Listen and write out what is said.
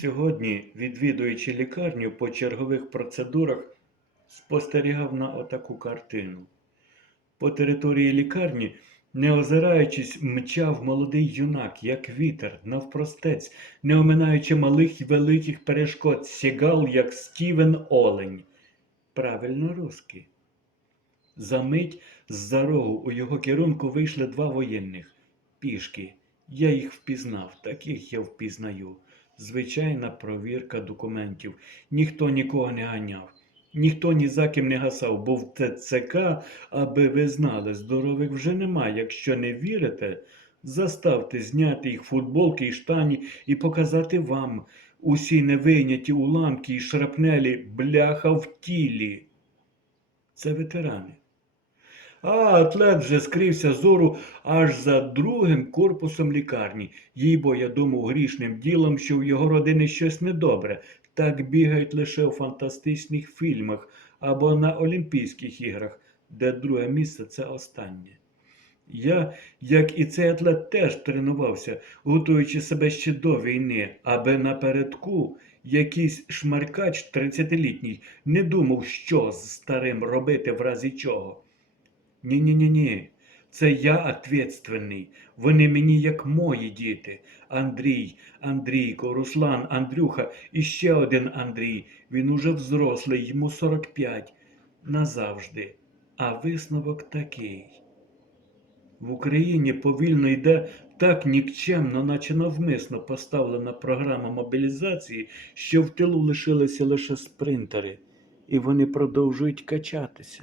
Сьогодні, відвідуючи лікарню по чергових процедурах, спостерігав на отаку картину. По території лікарні, не озираючись, мчав молодий юнак, як вітер, навпростець, не оминаючи малих й великих перешкод, сігал, як Стівен Олень. Правильно, русський. Замить з-за рогу у його керунку вийшли два воєнних. Пішки. Я їх впізнав, таких я впізнаю. Звичайна провірка документів. Ніхто нікого не ганяв. Ніхто ні за ким не гасав, бо в ТЦК, аби ви знали, здорових вже нема. Якщо не вірите, заставте зняти їх футболки і штані і показати вам усі невийняті уламки і шрапнелі бляха в тілі. Це ветерани. А атлет вже скрився зору аж за другим корпусом лікарні. Їй бо я думав грішним ділом, що в його родини щось недобре. Так бігають лише у фантастичних фільмах або на Олімпійських іграх, де друге місце це останнє. Я, як і цей атлет, теж тренувався, готуючи себе ще до війни, аби напередку якийсь шмаркач 30-літній не думав, що з старим робити в разі чого. Ні-ні-ні-ні. Це я ответственний. Вони мені як мої діти. Андрій, Андрійко, Руслан, Андрюха і ще один Андрій. Він уже взрослий, йому 45. Назавжди. А висновок такий. В Україні повільно йде так нікчемно, наче навмисно поставлена програма мобілізації, що в тилу лишилися лише спринтери, і вони продовжують качатися.